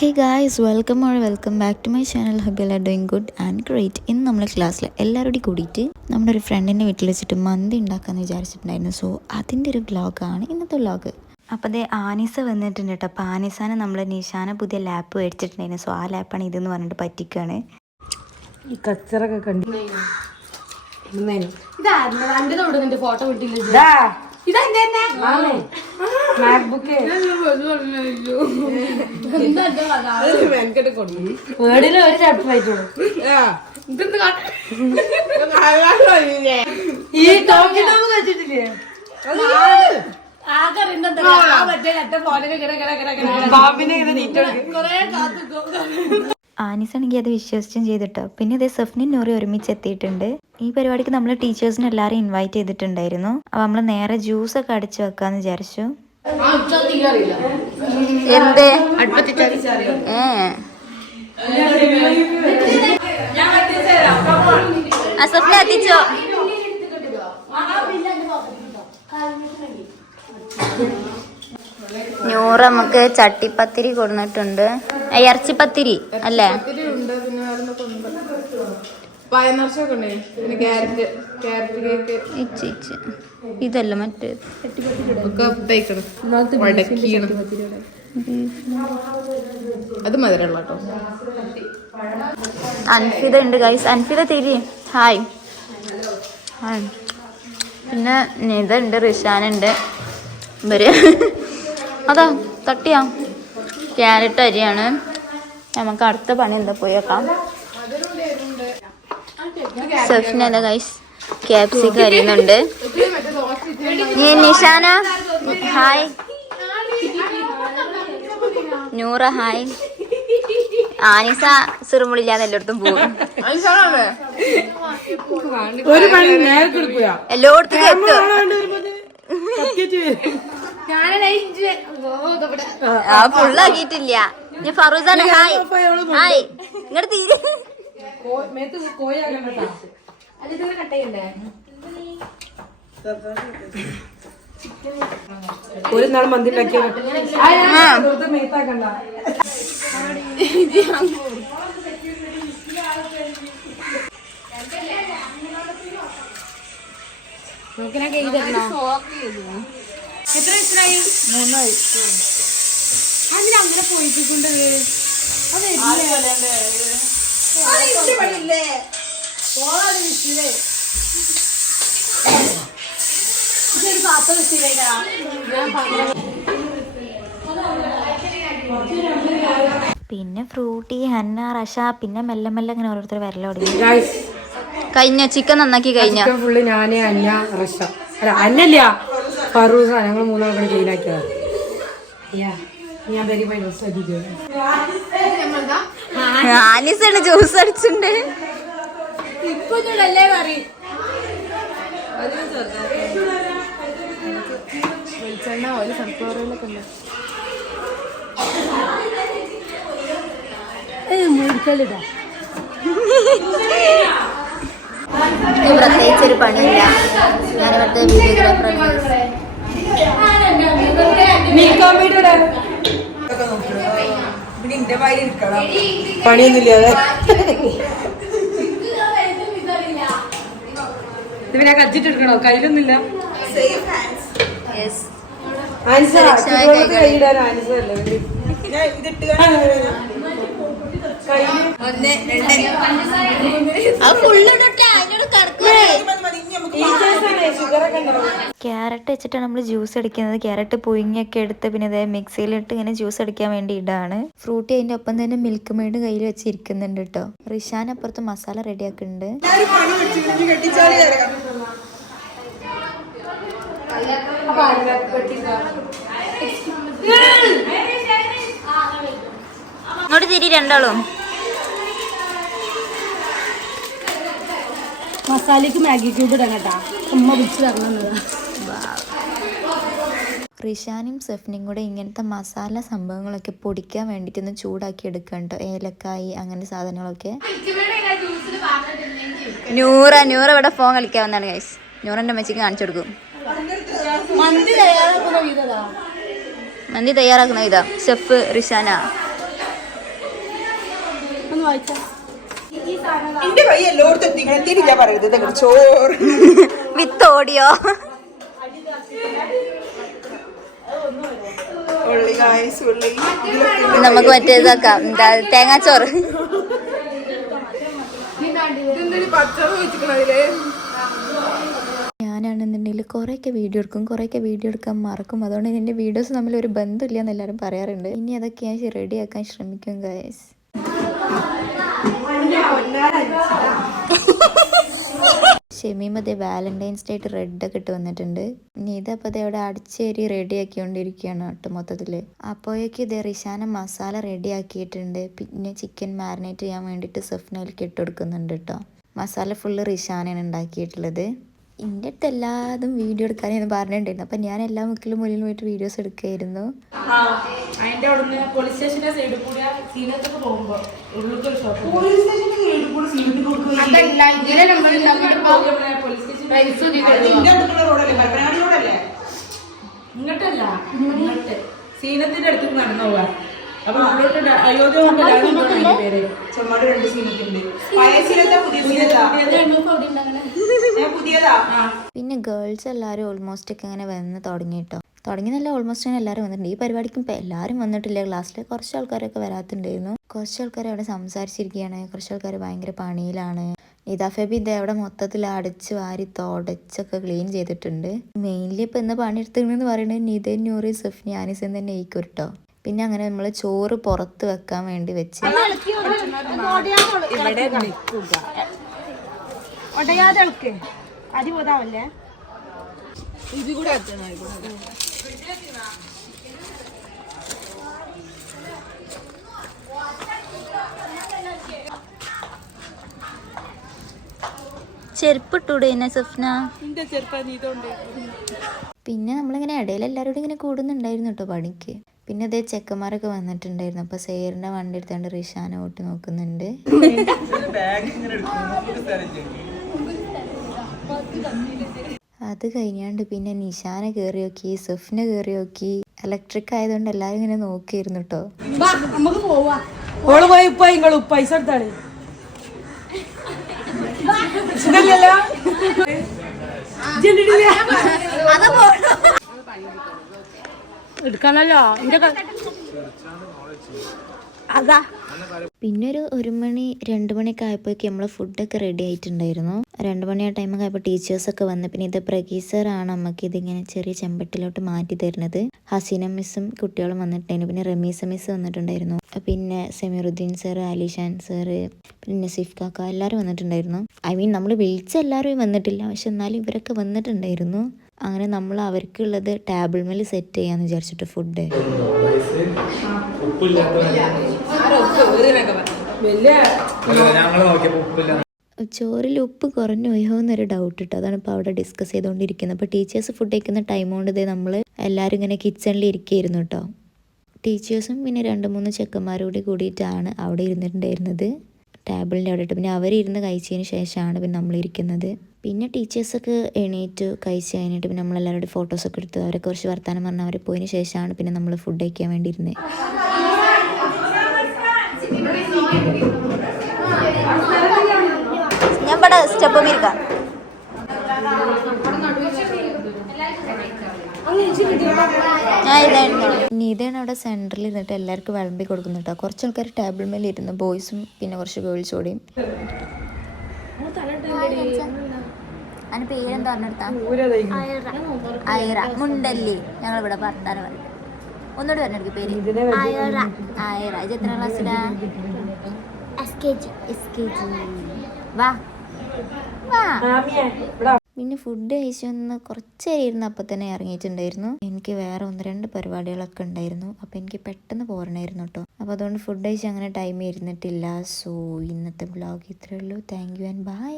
Hey guys welcome back to my channel. Hope you all doing good and great. ഇന്ന് നമ്മൾ ക്ലാസ്സിൽ എല്ലാവരോടും കൂടിയിട്ട് നമ്മുടെ ഒരു ഫ്രണ്ടിൻ്റെ വീട്ടിൽ വെച്ചിട്ട് മന്തി ഉണ്ടാക്കാമെന്ന് വിചാരിച്ചിട്ടുണ്ടായിരുന്നു. സോ അതിൻ്റെ ഒരു വ്ളോഗാണ് ഇന്നത്തെ വ്ളോഗ്. അപ്പോൾ അതേ ആനീസ വന്നിട്ടുണ്ട് കേട്ടോ. അപ്പോൾ ആനീസാനെ നമ്മൾ നിഷാന പുതിയ ലാപ്പ് മേടിച്ചിട്ടുണ്ടായിരുന്നു. സോ ആ ലാപ്പാണ് ഇതെന്ന് പറഞ്ഞിട്ട് പറ്റിക്കുകയാണ്. ഈ കച്ചറൊക്കെ കണ്ടു ഫോട്ടോ ഒരു ചാപ്റ്റർ ആയിട്ടുള്ളൂ. ഈ ടോക്കി ടോക്ക് വെച്ചിട്ടില്ലേ ആനീസാണെങ്കിൽ അത് വിശ്വസിച്ചും ചെയ്തിട്ടോ. പിന്നെ ഇതേ സഫ്നിൻ നൂറി ഒരുമിച്ച് എത്തിയിട്ടുണ്ട്. ഈ പരിപാടിക്ക് നമ്മൾ ടീച്ചേഴ്സിനെ എല്ലാവരും ഇൻവൈറ്റ് ചെയ്തിട്ടുണ്ടായിരുന്നു. അപ്പോൾ നമ്മൾ നേരെ ജ്യൂസൊക്കെ അടിച്ചു വെക്കാന്ന് വിചാരിച്ചു. എന്തേ സഫ്ന എത്തിച്ചോ? നൂറ് നമുക്ക് ചട്ടിപ്പത്തിരി കൊടുത്തിട്ടുണ്ട്. ഇറച്ചിപ്പത്തിരി അല്ലേ? ഇതല്ല മറ്റേ അത് മധുരമുള്ള കേട്ടോ. അൻഫിത ഉണ്ട് ഗൈസ്. അൻഫിത തിരി ഹായ്. പിന്നെ നിതുണ്ട്, റിഷാനുണ്ട്. ഇവര് അതാ തട്ടിയാ ക്യാരറ്റ് അരിയാണ്. നമുക്ക് അടുത്ത പണി എന്താ പോയി വെക്കാം. സഫ്നല്ല ഗൈസ് ക്യാപ്സിക്കം അരിയുന്നുണ്ട്. നിഷാന ഹായ്. നൂറ ഹായ്. ആനിസ സിറുമുളില്ലാതെ എല്ലായിടത്തും പോകും. എല്ലായിടത്തും ആ ഫുള്ളാക്കിയിട്ടില്ല. ഞാൻ ഫറൂസാണ് ഹായ് ഹായ്. ഇങ്ങോട്ട് തീരെ ഒരു നാൾ മന്തി ഉണ്ടാക്കിയ എത്ര വയസ്സായി? 3 വയസ്സ്. അതിനങ്ങനെ പോയിക്കൊണ്ടത് പിന്നെ ഫ്രൂട്ടി, ഹന്ന, റഷ, പിന്നെ മെല്ലെ മെല്ലെ ഇങ്ങനെ ഓരോരുത്തർ വരലോടി. കഴിഞ്ഞ ചിക്കൻ നന്നാക്കി കഴിഞ്ഞ ഫുള്ള് ഞാന്, അന്ന, റഷ അല്ല അന്നല്ല ഫറൂസ, ഞങ്ങൾ 3 ആൾക്കാരെ ജയിലാക്കിയതാണ്. ആനിസാണ് ജ്യൂസ് അടിച്ചിട്ടുണ്ട്. പ്രത്യേകിച്ചൊരു പണിയില്ല. ഞാൻ ഇവിടുത്തെ വീഡിയോഗ്രാഫറാണ്. പണിയൊന്നുമില്ലാതെ പിന്നെ കച്ചിട്ടെടുക്കണോ? കയ്യിലൊന്നുമില്ല. ക്യാരറ്റ് വെച്ചിട്ടാണ് നമ്മൾ ജ്യൂസ് അടിക്കുന്നത്. ക്യാരറ്റ് പുഴുങ്ങിയൊക്കെ എടുത്ത് പിന്നെ അതേ മിക്സിയിലിട്ട് ഇങ്ങനെ ജ്യൂസ് അടിക്കാൻ വേണ്ടി ഇടാണ്. ഫ്രൂട്ടി അതിന്റെ ഒപ്പം തന്നെ മിൽക്ക് മെയ്ഡ് കയ്യിൽ വെച്ചിരിക്കുന്നുണ്ട് കേട്ടോ. റിഷാൻ അപ്പുറത്ത് മസാല റെഡി ആക്കുന്നുണ്ട്. ഇങ്ങോട്ട് തിരി രണ്ടാളും. മസാലക്ക് മാഗി ക്യൂബ് ഇടാൻ കേട്ടാ. അമ്മ വിളിച്ചു തരണതാ. റിഷാനും സഫ്നിയും കൂടെ ഇങ്ങനത്തെ മസാല സംഭവങ്ങളൊക്കെ പൊടിക്കാൻ വേണ്ടിയിട്ടൊന്ന് ചൂടാക്കി എടുക്കണ്ടോ. ഏലക്കായി അങ്ങനെ സാധനങ്ങളൊക്കെ. നൂറ ഇവിടെ ഫോൺ കളിക്കാൻ വന്നാണ് ഗൈസ്. നൂറിന്റെ അമ്മച്ചിക്ക് കാണിച്ചു കൊടുക്കും. മന്തി തയ്യാറാക്കുന്ന ഇതാ ഷെഫ് റിഷാന. എന്റെ കൈ എല്ലായിടത്തും എത്തിക്കണം. എത്തിയിട്ടില്ല പറയരുത്. ചോറ് വിത്ത് ഓടിയോ ഉള്ളി ഗായ്സ്, ഉള്ളി. നമുക്ക് മറ്റേതാക്കാം, എന്താ തേങ്ങാച്ചോറ്. ഞാനാണെന്നുണ്ടെങ്കിൽ കുറേയൊക്കെ വീഡിയോ എടുക്കും, കുറേയൊക്കെ വീഡിയോ എടുക്കാൻ മറക്കും. അതുകൊണ്ട് എൻ്റെ വീഡിയോസ് തമ്മിൽ ഒരു ബന്ധമില്ല എന്ന് എല്ലാവരും പറയാറുണ്ട്. ഇനി അതൊക്കെ ഞാൻ റെഡിയാക്കാൻ ശ്രമിക്കും ഗൈസ്. ഷെമീമതേ വാലന്റൈൻസ് ഡേ ആയിട്ട് റെഡൊക്കെ ഇട്ട് വന്നിട്ടുണ്ട്. ഇനി ഇതപ്പോൾ അതേ അവിടെ അടിച്ചേരി റെഡി ആക്കിക്കൊണ്ടിരിക്കുകയാണ് കേട്ടോ മൊത്തത്തിൽ. അപ്പോഴേക്കും ഇതേ റിഷാന മസാല റെഡി ആക്കിയിട്ടുണ്ട്. പിന്നെ ചിക്കൻ മാരിനേറ്റ് ചെയ്യാൻ വേണ്ടിയിട്ട് സഫ്നയിലേക്ക് ഇട്ട് കൊടുക്കുന്നുണ്ട് കേട്ടോ. മസാല ഫുള്ള് റിഷാനാണ് ഉണ്ടാക്കിയിട്ടുള്ളത്. എൻ്റെ അടുത്ത് എല്ലാതും വീഡിയോ എടുക്കാനെന്ന് പറഞ്ഞിട്ടുണ്ടായിരുന്നു. അപ്പം ഞാൻ എല്ലാ മുക്കിലും മുന്നിൽ പോയിട്ട് വീഡിയോസ് എടുക്കുകയായിരുന്നു. അതിന്റെ അവിടുന്ന് പോലീസ് സ്റ്റേഷന്റെ സൈഡിൽ കൂടെ സീനത്തൊക്കെ പോകുമ്പോ ഇങ്ങോട്ടല്ല, ഇങ്ങോട്ട് സീനത്തിന്റെ അടുത്ത് നടന്നു പോവാ. അപ്പൊ ഉള്ളോട്ട് അയോധ്യ പേര് ചെമ്മാട് 2 സീനത്തിന്റെ പുതിയതാ. പിന്നെ ഗേൾസ് എല്ലാവരും ഓൾമോസ്റ്റ് ഒക്കെ അങ്ങനെ വന്ന് തുടങ്ങി കേട്ടോ. തുടങ്ങിയതല്ല, ഓൾമോസ്റ്റ് അങ്ങനെ എല്ലാവരും വന്നിട്ടുണ്ട്. ഈ പരിപാടിക്കും ഇപ്പം എല്ലാവരും വന്നിട്ടില്ല. ക്ലാസ്സിൽ കുറച്ച് ആൾക്കാരൊക്കെ വരാത്തുണ്ടായിരുന്നു. കുറച്ച് ആൾക്കാർ അവിടെ സംസാരിച്ചിരിക്കുകയാണ്, കുറച്ച് ആൾക്കാർ ഭയങ്കര പണിയിലാണ്. നിദ ഫെബി ഇത് അവിടെ മൊത്തത്തിൽ അടിച്ച് വാരി തുടച്ചൊക്കെ ക്ലീൻ ചെയ്തിട്ടുണ്ട്. മെയിൻലി ഇപ്പം ഇന്ന് പണിയെടുത്തിരുന്നെന്ന് പറയുന്നത് നിത, നൂറി, സഫ്നി, ആനിസൻ തന്നെ ആയിക്കും കേട്ടോ. പിന്നെ അങ്ങനെ നമ്മൾ ചോറ് പുറത്ത് വെക്കാൻ വേണ്ടി വെച്ച് ചെരുപ്പിട്ടൂടെ സഫ്ന. പിന്നെ നമ്മളിങ്ങനെ ഇടയിൽ എല്ലാവരും ഇങ്ങനെ കൂടുന്നുണ്ടായിരുന്നു കേട്ടോ പണിക്ക്. പിന്നെ അതേ ചെക്കന്മാരൊക്കെ വന്നിട്ടുണ്ടായിരുന്നു. അപ്പോൾ സെയറിൻ്റെ വണ്ടി എടുത്താണ്ട് റിഷാന ഓട്ട് നോക്കുന്നുണ്ട്. അത് കഴിഞ്ഞാണ്ട് പിന്നെ നിഷാന കയറി നോക്കി, സഫ്ന കയറി നോക്കി. ഇലക്ട്രിക് ആയതുകൊണ്ട് എല്ലാവരും ഇങ്ങനെ നോക്കിയിരുന്നു കേട്ടോ. പൈസ എടുത്താണ് എടുക്കാനല്ലോ അതാ. പിന്നെ ഒരു 1 മണി 2 മണിയൊക്കെ ആയപ്പോഴേക്കും നമ്മൾ ഫുഡൊക്കെ റെഡി ആയിട്ടുണ്ടായിരുന്നു. 2 മണി ആ ടൈമൊക്കെ ആയപ്പോൾ ടീച്ചേഴ്സൊക്കെ വന്ന്. പിന്നെ ഇത് പ്രഗീസറാണ് നമുക്ക് ഇതിങ്ങനെ ചെറിയ ചെമ്പട്ടിലോട്ട് മാറ്റി തരുന്നത്. ഹസീന മിസ്സും കുട്ടികളും വന്നിട്ടുണ്ടായിരുന്നു. പിന്നെ റമീസ മിസ് വന്നിട്ടുണ്ടായിരുന്നു. പിന്നെ സമീറുദ്ദീൻ സാറ്, അലിഷാൻ സാറ്, പിന്നെ നസീഫ് കാക്ക എല്ലാവരും വന്നിട്ടുണ്ടായിരുന്നു. നമ്മൾ വിളിച്ച എല്ലാവരും വന്നിട്ടില്ല, പക്ഷെ എന്നാലും ഇവരൊക്കെ വന്നിട്ടുണ്ടായിരുന്നു. അങ്ങനെ നമ്മൾ അവർക്കുള്ളത് ടേബിൾ മേൽ സെറ്റ് ചെയ്യാന്ന് വിചാരിച്ചിട്ട് ഫുഡ്. ചോറിൽ ഉപ്പ് കുറഞ്ഞു പോയോ എന്നൊരു ഡൗട്ട് ഇട്ടോ. അതാണ് ഇപ്പോൾ അവിടെ ഡിസ്കസ് ചെയ്തുകൊണ്ടിരിക്കുന്നത്. അപ്പോൾ ടീച്ചേഴ്സ് ഫുഡ് കഴിക്കുന്ന ടൈം കൊണ്ട് ഇതേ നമ്മൾ എല്ലാവരും ഇങ്ങനെ കിച്ചണിൽ ഇരിക്കുകയായിരുന്നു കേട്ടോ. ടീച്ചേഴ്സും പിന്നെ 2-3 ചെക്കന്മാരും കൂടിയിട്ടാണ് അവിടെ ഇരുന്നിട്ടുണ്ടായിരുന്നത് ടേബിളിൻ്റെ അവിടെ ഇട്ട്. പിന്നെ അവരിരുന്ന് കഴിച്ചതിന് ശേഷമാണ് പിന്നെ നമ്മളിരിക്കുന്നത്. പിന്നെ ടീച്ചേഴ്സൊക്കെ എണീറ്റ് കഴിച്ച് കഴിഞ്ഞിട്ട് പിന്നെ നമ്മളെല്ലാവരും ഫോട്ടോസൊക്കെ എടുത്ത് അവരെ കുറച്ച് വർത്താനം പറഞ്ഞ് അവർ പോയതിന് ശേഷമാണ് പിന്നെ നമ്മൾ ഫുഡ് കഴിക്കാൻ വേണ്ടി ഇരുന്നത്. ഞാൻ ഇവിടെ സ്റ്റെപ്പ് ഇരിക്കാം. നീതയാണ് അവിടെ സെൻറ്ററിൽ ഇരുന്നിട്ട് എല്ലാവർക്കും വിളമ്പി കൊടുക്കുന്നു കേട്ടോ. കുറച്ച് ആൾക്കാർ ടേബിൾ മേലെ ഇരുന്നു, ബോയ്സും പിന്നെ കുറച്ച് ഗേൾസ് കൂടിയും. അതിന് പേരെന്താ പറഞ്ഞെടുത്താ? ഐറ മുണ്ടല്ലേ ഞങ്ങളിവിടെ വർത്താനം പറയും. ഒന്നുകൂടി പറഞ്ഞെടുക്കും പേര്. ഐറ. ഇത് എത്ര ക്ലാസ്സിലാ? വാ വാ. പിന്നെ ഫുഡ് കഴിച്ചൊന്ന് കുറച്ചേരം ഇരുന്ന് അപ്പം തന്നെ ഇറങ്ങിയിട്ടുണ്ടായിരുന്നു. എനിക്ക് വേറെ 1-2 പരിപാടികളൊക്കെ ഉണ്ടായിരുന്നു. അപ്പോൾ എനിക്ക് പെട്ടെന്ന് പോരണമായിരുന്നു കേട്ടോ. അപ്പോൾ അതുകൊണ്ട് ഫുഡ് കഴിച്ച് അങ്ങനെ ടൈം ഇരുന്നിട്ടില്ല. സോ ഇന്നത്തെ വ്ളോഗ് ഇത്രയേ ഉള്ളൂ. Thank you and by.